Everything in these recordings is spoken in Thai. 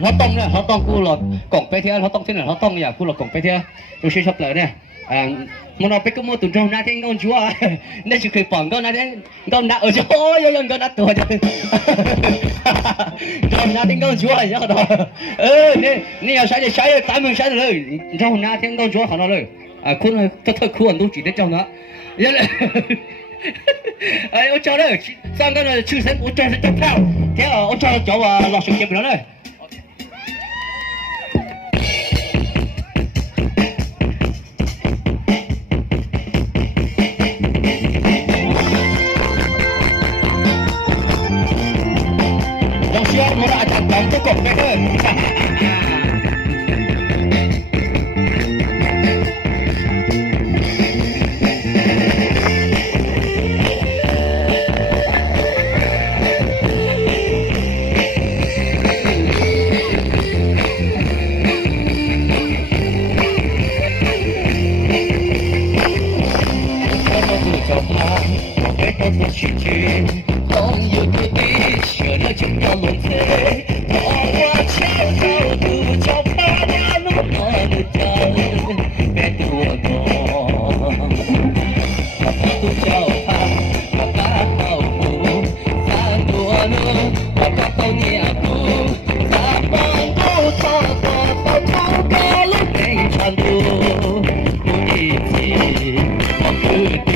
เขาต้องเนี่ยเขาต้องกูหลอดกล่องไปเที่ยวเขาต้องที่ไหนเขาต้องอยากกูหลอดกล่องไปเที่ยวดูชิชอบเลยเนี่ยมันเอาไปก็มั่วตุ่นตรงนั้นที่งอนชัวนี่จะเคยปองก็นั่นที่ก็นัดโอ้ยยังก็นัดตัวจังตรงนั้นที่งอนชัวอย่างเงี้ยนี่เอาใช้จะใช้ตามมึงใช้เลยตรงนั้นที่งอนชัวเขาเลยคุณถ้าเธอควรดูจีได้เจ้านะยังเลย我叫了，三个人出生，我叫是叫票，天啊，我叫我老兄弟不了嘞。老兄，我来讲讲这个那个。我去去，朋友的地，学了就要落车。我悄悄地叫爸爸那么的叫，别对我讲。爸爸都叫爸爸好苦，三多路，爸爸到年苦，爸爸都操爸爸都高了没长路，不一起，我不的。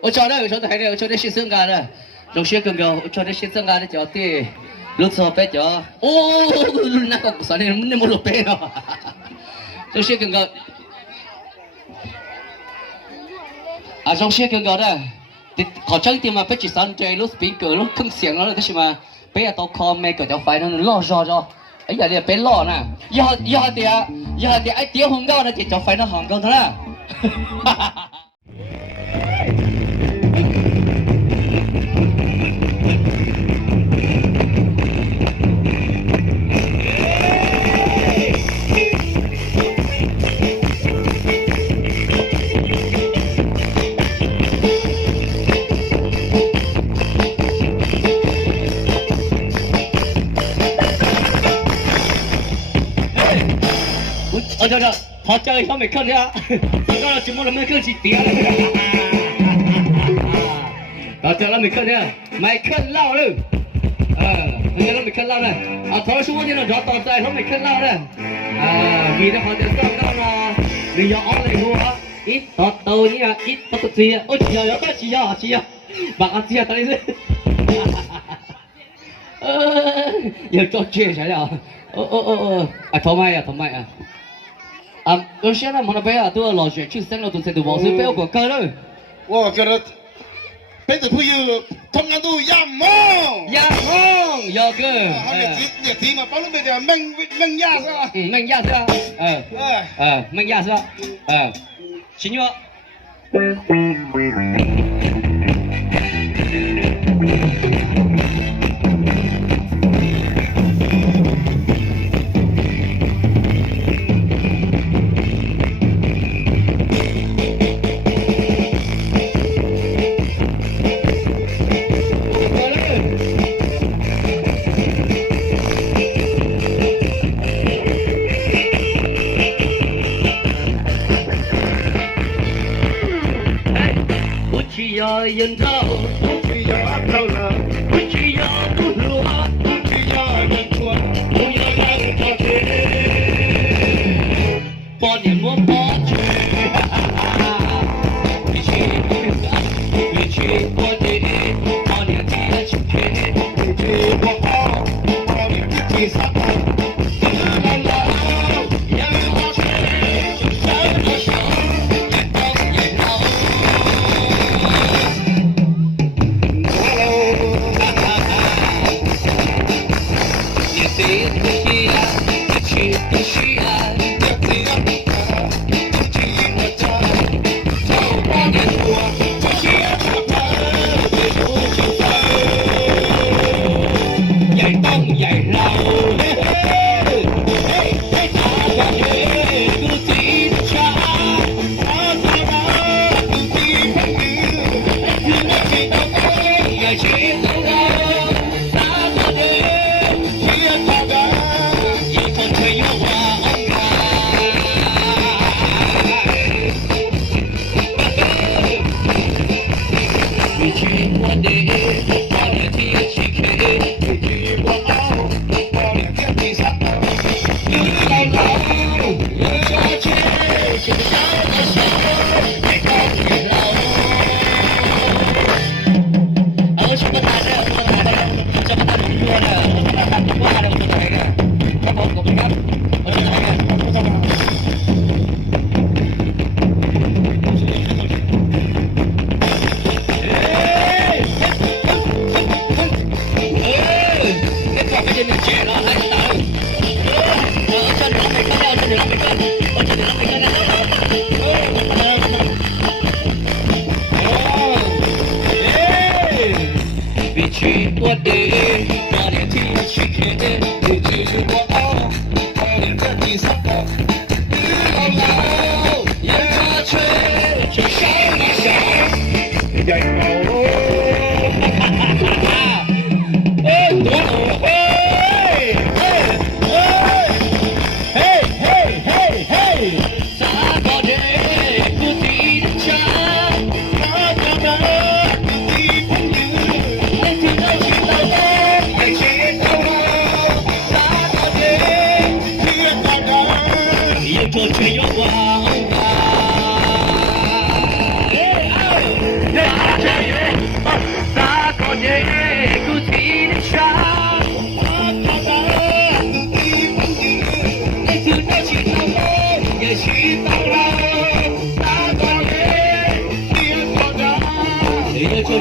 我找到有时候还得我找的新生干的，有些更高，我找的新生干的叫的，路子白叫，哦，那个不算的，那么路白了，有些更高，啊，有些更高的， ขอช่างที่มาเป็นจิตสันใจรู้สปีกเกอร์รู้เครื่องเสียงแล้วเลยก็ใช่ไหมเป็นตัวคอมเมก็จะไฟนั่นล่อจอไอ้อย่างเดียวเป็นล่อน่ะอย่าเดี๋ยวไอ้เตี้ยหงเก้านะจะไฟนั่นหงเก้าเท่านั้น这他这一条没看的啊，他刚才节目里面看是点了，他这了没看的，没看老了，人家都没看老了，他说我呢，找到在他没看老了，vì nó họ sẽ sao là vì do ông này mua ít tọt tàu nha ít tọt tọt gì ôi chị à bạn ăn chị à tại đây giờ cho chuyện sao nào thoải mái有些人问他啊，都老学去生了，都在都保守不要过高了。我觉得，别的朋友同样都一样忙。要个。你听嘛，帮你们的闷压是吧？闷压是吧？闷压是吧？行吗？要人头，不需要头了，不需要不路啊，不需要人穿，不要让他去，把年莫把去，一起不干，一起我的，把年纪去骗，一起我好，把年纪杀。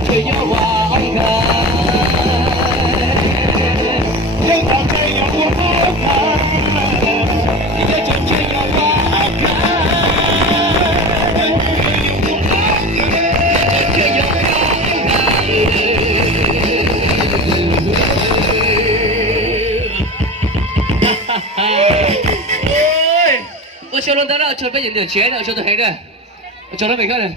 却要忘开。有道没有不好看，你的真情要忘开。我小龙得了，就被人家接了，晓得黑的，叫他没看的。